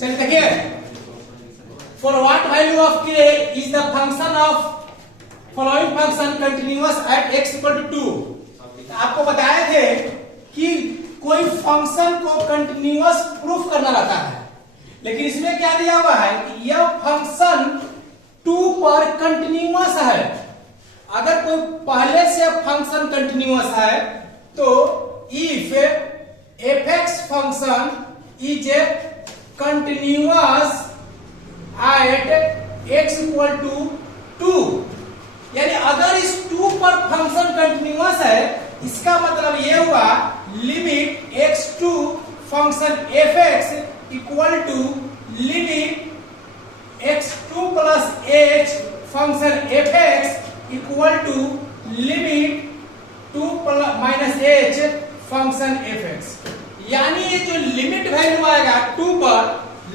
चलिए देखिए, for what value of k is the function of following function continuous at x equal to 2। आपको बताए थे कि कोई फंक्शन को कंटिन्यूअस प्रूफ करना रहता है, लेकिन इसमें क्या दिया हुआ है कि यह फंक्शन 2 पर कंटिन्यूअस है। अगर कोई पहले से फंक्शन कंटिन्यूअस है तो if fx function is a continuous at x equal to 2, यानी अगर इस 2 पर फंक्शन कंटिन्यूअस है, इसका मतलब ये हुआ limit x2 function fx equal to limit x2 plus h function fx equal to limit 2 minus h function fx। यानी ये जो लिमिट वैल्यू आएगा 2 पर,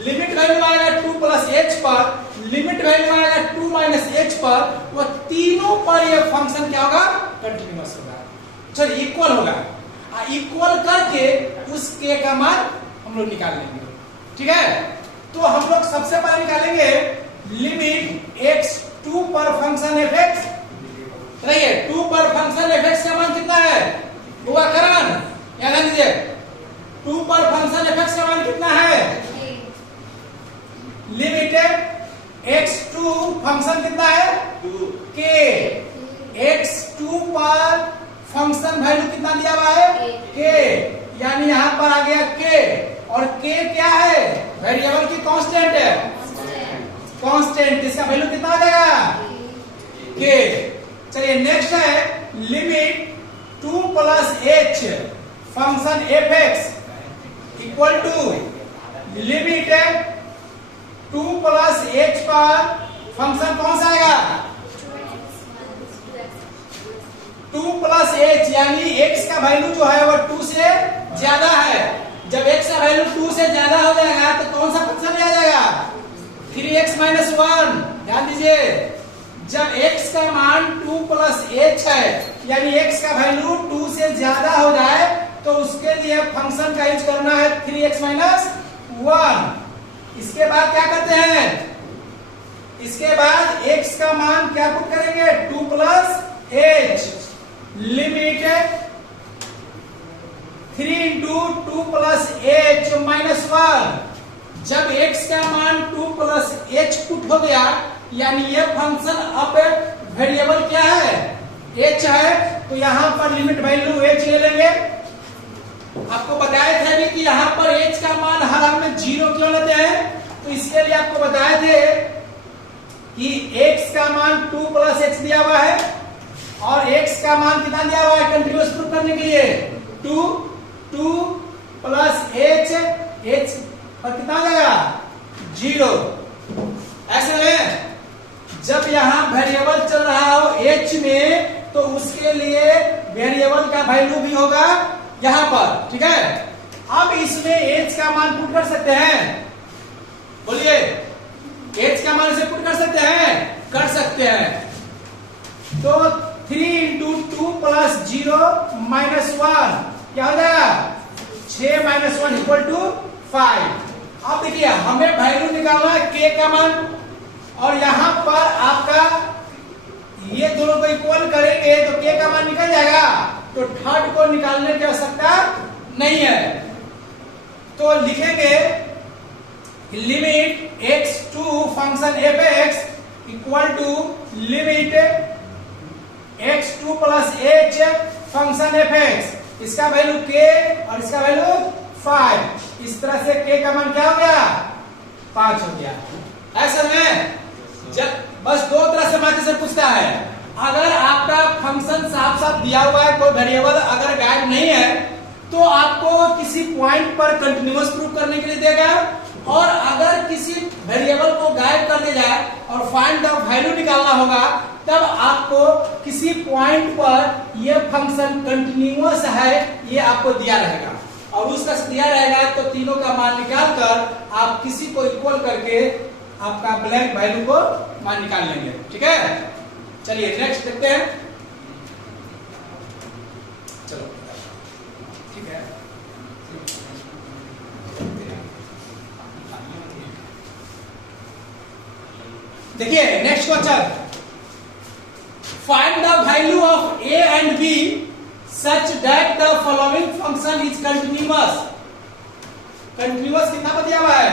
लिमिट वैल्यू आएगा 2 प्लस h पर, लिमिट वैल्यू आएगा 2 माइनस h पर, वो तीनों पर ये फंक्शन क्या होगा? कंटिन्यूअस होगा। चलिए इक्वल होगा, इक्वल करके उस k का मान हम लोग निकाल लेंगे। ठीक है, तो हम लोग सबसे पहले निकालेंगे लिमिट x2 पर फंक्शन fx। रहिए 2 पर फंक्शन fx का मान कितना है? हुआ करण, याद कीजिए 2 पर फंक्शन fx का मान कितना है? लिमिटेड x2 फंक्शन कितना है? k। x2 पर फंक्शन वैल्यू कितना दिया हुआ है? k, यानी यहां पर आ गया k, और k क्या है? वेरिएबल की कांस्टेंट है, कांस्टेंट, इसका वैल्यू कितना आ जाएगा? k। चलिए नेक्स्ट है limit 2 plus h function fx equal to limit 2 plus h पर फंक्शन कौन सा आएगा? 2 प्लस h, यानी x का वैल्यू जो है वो 2 से ज्यादा है। जब x का वैल्यू 2 से ज्यादा हो जाएगा तो कौन सा फंक्शन आ जाएगा? 3x minus 1। ध्यान दीजिए, जब x का मान 2 प्लस h है, यानी x का वैल्यू 2 से ज्यादा हो जाए तो उसके लिए फंक्शन का यूज करना है 3x माइनस 1। इसके बाद क्या करते हैं? इसके बाद x का मान क्या पुट करेंगे? 2 plus h limit 3 into 2 plus h minus 1। जब x का मान 2 प्लस h पुट हो गया, यानी ये फंक्शन अब वेरिएबल क्या है? h है, तो यहां पर लिमिट वैल्यू h ले लेंगे। आपको बताए थे भी कि यहां पर h का मान हर हाल में 0 क्यों लेते हैं, तो इसके लिए आपको बताए थे कि x का मान 2 प्लस h दिया हुआ है और x का मान कितना दिया हुआ है कंटिन्यूअस प्रूफ करने के लिए? 2 प्लस h और कितना आ जाएगा? 0। ऐसे में जब यहां वेरिएबल चल रहा हो h में, तो उसके लिए वेरिएबल का वैल्यू भी होगा यहां पर। ठीक है, अब इसमें h का मान पुट कर सकते हैं, बोलिए h का मान इसे पुट कर सकते हैं? कर सकते हैं। तो 3 इंटू 2 प्लस 0 माइनस 1 क्या हो जाएगा? 6 माइनस 1 इक्वल टू 5। अब देखिए हमें वैल्यू निकालना है k का मान, और यहां पर आपका ये दोनों को इक्वल करेंगे तो k का मान निकल जाएगा, तो थर्ड को निकालने की आवश्यकता नहीं है। तो लिखेंगे limit x2 function fx equal to limit x2 plus h function fx, इसका वैल्यू k और इसका वैल्यू 5। इस तरह से k का मान क्या हो गया? 5 हो गया। ऐसा में जब बस दो तरह से माध्यम से पूछता है, अगर आपका फंक्शन साफ साफ दिया हुआ है, कोई वेरिएबल अगर गायब नहीं है, तो आपको किसी पॉइंट पर कंटिन्यूअस प्रूफ करने के लिए देगा, और अगर किसी वेरिएबल को गायब कर दिया जाए और फाइंड द वैल्यू निकालना होगा, तब आपको किसी पॉइंट पर यह फंक्शन कंटिन्यूअस है ये आपको दिया रहेगा, और उसका दिया रहेगा तो तीनों का मान निकाल कर आप किसी को इक्वल करके आपका ब्लैंक वैल्यू को मान निकाल लेंगे। ठीक है, चलिए नेक्स्ट देखते हैं। चलो ठीक है, देखिए next question, find the value of a and b such that the following function is continuous. Continuous कितना पर दिया हुआ है,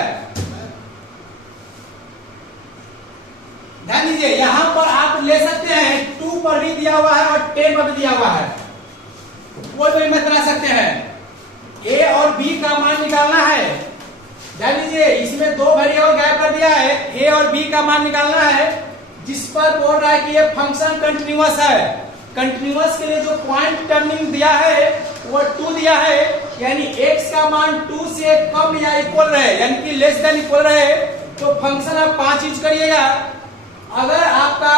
ध्यान दीजिए, यहां पर आप ले सकते हैं 2 पर भी दिया हुआ है और 10 पर भी दिया हुआ है, कोई भी मत बना सकते हैं। a और b का मान निकालना है, ध्यान दीजिए इसमें 2 वेरिएबल गैप कर दिया है, a और b का मान निकालना है, जिस पर बोल रहा है कि ये फंक्शन कंटिन्यूअस है। कंटिन्यूअस के लिए जो पॉइंट टर्निंग दिया है वो 2 दिया है, यानी x का मान 2 से कम या इक्वल रहे, यानी कि लेस देन इक्वल रहे, तो फंक्शन आप 5 यूज करिएगा। अगर आपका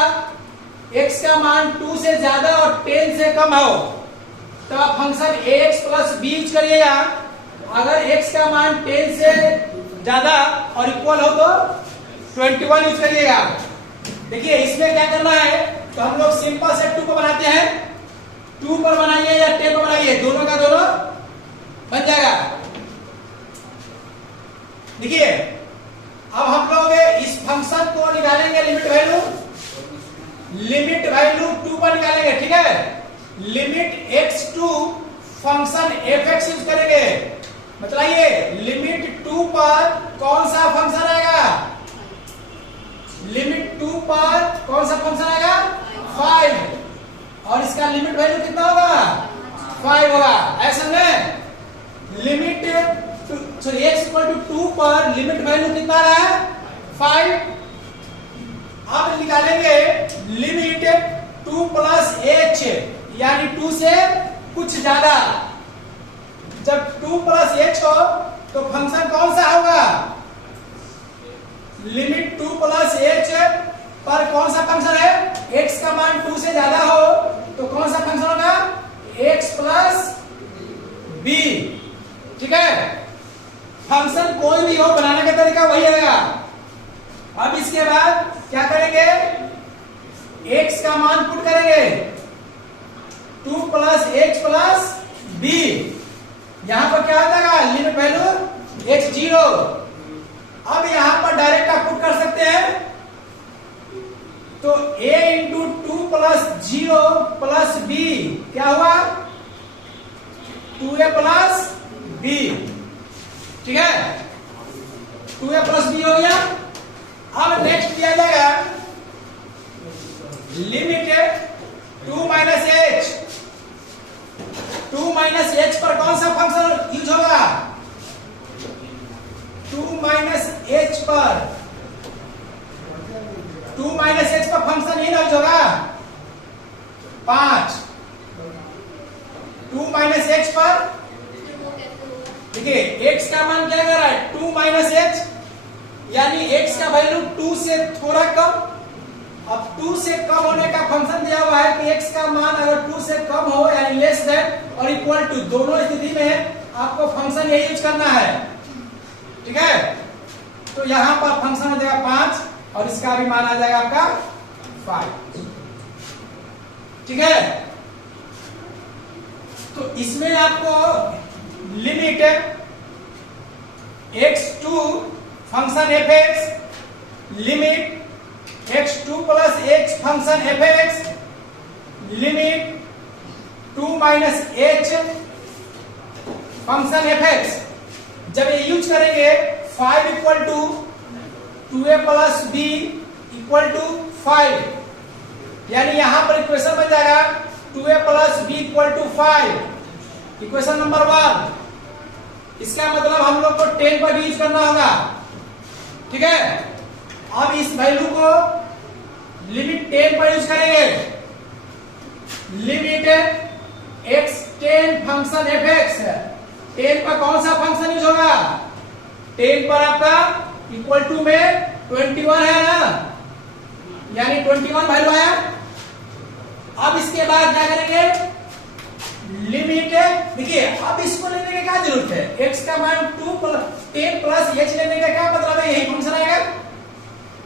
x का मान 2 से ज्यादा और 10 से कम हो तो आप function ax plus b use करिएगा। अगर x का मान 10 से ज्यादा और इक्वल हो तो 21 यूज करिएगा। देखिए इसमें क्या करना है, तो हम लोग सिंपल से 2 को बनाते हैं, 2 पर बनाइए या 10 पर बनाइए, दोनों का दोनों बन जाएगा। देखिए अब हम लोग इस फंक्शन को निकालेंगे लिमिट वैल्यू, लिमिट वैल्यू 2 पर निकालेंगे, ठीक है। Limit x to function f(x) use करेंगे, मतलब ये लिमिट 2 पर कौन सा फंक्शन आएगा, लिमिट 2 पर कौन सा फंक्शन आएगा 5, और इसका लिमिट वैल्यू कितना होगा 5 होगा, ऐसा में लिमिट x इक्वल टू 2 पर लिमिट वैल्यू कितना रहा है 5। अब निकालेंगे लिमिट 2 प्लस h, यानी 2 से कुछ ज्यादा। जब 2 प्लस h हो तो फंक्शन कौन सा होगा, लिमिट 2 प्लस h पर कौन सा फंक्शन है, x का मान 2 से ज्यादा हो तो कौन सा फंक्शन होगा x प्लस b, ठीक है। फंक्शन कोई भी हो बनाने का तरीका वही रहेगा। अब इसके बाद क्या करेंगे, x का मान पुट करेंगे 2 प्लस h प्लस b, यहां पर क्या आ जाएगा लिमिट वैल्यू x 0। अब यहां पर डायरेक्ट आप पुट कर सकते हैं, तो a into 2 plus 0 plus b क्या हुआ 2a प्लस b, ठीक है, 2a प्लस b हो गया। अब नेक्स्ट दिया जाएगा limit 2 minus h, 2 minus h पर कौन सा फंक्शन यूज होगा, 2 माइनस h पर, 2 माइनस h पर फंक्शन ये यूज होगा 5, 2 माइनस h पर, देखिए x का मान क्या कर रहा है 2 माइनस h, यानी x का वैल्यू 2 से थोड़ा कम। अब 2 से कम होने का फंक्शन दिया हुआ है कि x का मान अगर 2 से कम हो यानी लेस देन और इक्वल टू, दोनों स्थिति में आपको फंक्शन यही यूज करना है, ठीक है। तो यहां पर फंक्शन हो जाएगा 5 और इसका भी मान आ जाएगा आपका 5, ठीक है। तो इसमें आपको limit x to function f(x), limit x2 plus h function f(x), limit 2 minus h function f(x), जब ये यूज करेंगे 5 equal to 2a plus b equal to 5, यानी यहां पर इक्वेशन बन जाएगा 2a plus b equal to 5, equation number 1। इसका मतलब हम लोग को 10 पर भी यूज करना होगा, ठीक है। अब इस वैल्यू को लिमिट 10 पर यूज करेंगे, लिमिट x10 फंक्शन f(x), 10 पर कौन सा फंक्शन यूज होगा, 10 पर आपका इक्वल टू में 21 है ना, यानी 21 वैल्यू आया। अब इसके बाद क्या करेंगे, लिमिट, देखिए अब इसको लेने की क्या जरूरत है, x का मान 10 प्लस h लेने का क्या मतलब है, यही फंक्शन आएगा,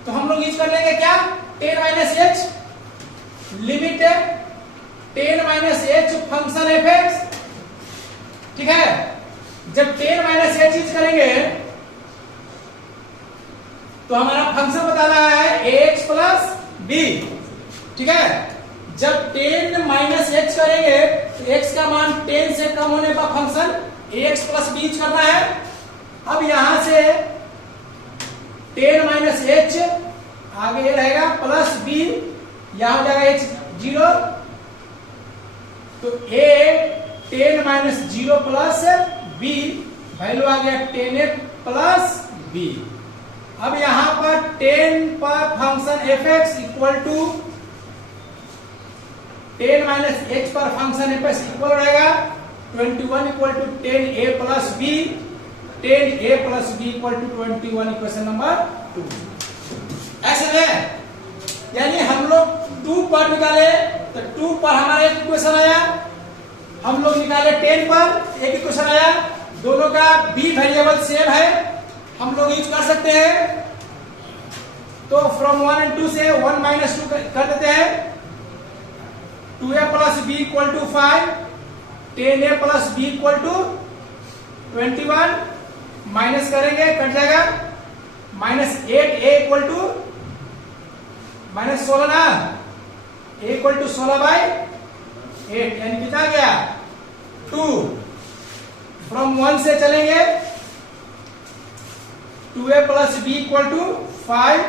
तो हम लोग यूज कर लेंगे क्या 10 minus h, limit 10 minus h function f(x), ठीक है। जब 10 माइनस h यूज करेंगे तो हमारा फंक्शन बताना है ax प्लस b, ठीक है। जब 10 माइनस h करेंगे तो x का मान 10 से कम होने पर फंक्शन ax प्लस b करना है। अब यहां से 10 माइनस h आगे रहेगा प्लस b, यहां हो जाएगा h 0, तो a 10 minus 0 plus b, value आ गया 10a प्लस b। अब यहां पर 10 पर function fx equal to 10 minus h पर फंक्शन fx इक्वल रहेगा 21 equal to 10a plus b, 10a plus b equal to 21, equation number 2। ऐसे में यानी हम लोग 2 पर निकाले तो 2 पर हमारा एक इक्वेशन आया, हम लोग निकाले 10 पर एक इक्वेशन आया, दोनों का b वेरिएबल सेम है, हम लोग यूज कर सकते हैं। तो फ्रॉम 1 एंड 2 से 1 माइनस 2 कर देते हैं, 2a plus b equal to 5, 10a plus b equal to 21, minus करेंगे कट जाएगा, minus 8a equal to minus 16 ना, a इक्वल टू 16/8, यानी कितना गया 2। फ्रॉम 1 से चलेंगे 2a plus b equal to 5,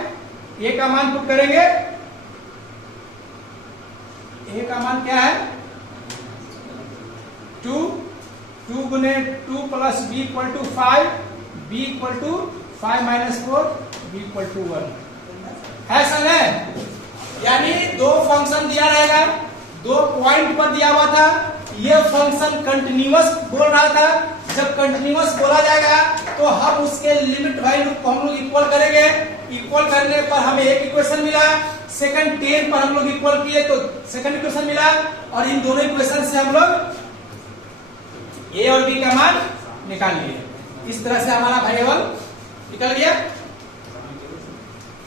a का मान पुट करेंगे, a का मान क्या है 2, 2 गुने 2 plus b equal to 5, b equal to 5 minus 4, b equal to 1 है सर है। यानी 2 फंक्शन दिया रहेगा, 2 पॉइंट पर दिया हुआ था, ये फंक्शन कंटिन्यूअस बोल रहा था। जब कंटिन्यूअस बोला जाएगा तो हम उसके लिमिट वैल्यू को हम लोग इक्वल करेंगे, इक्वल करने पर हमें एक इक्वेशन मिला, सेकंड 10 पर हम लोग इक्वल किए तो सेकंड इक्वेशन मिला, और इन दोनों इक्वेशन से हम लोग a और b का मान निकाल लिए। इस तरह से हमारा वेरिएबल निकल गया।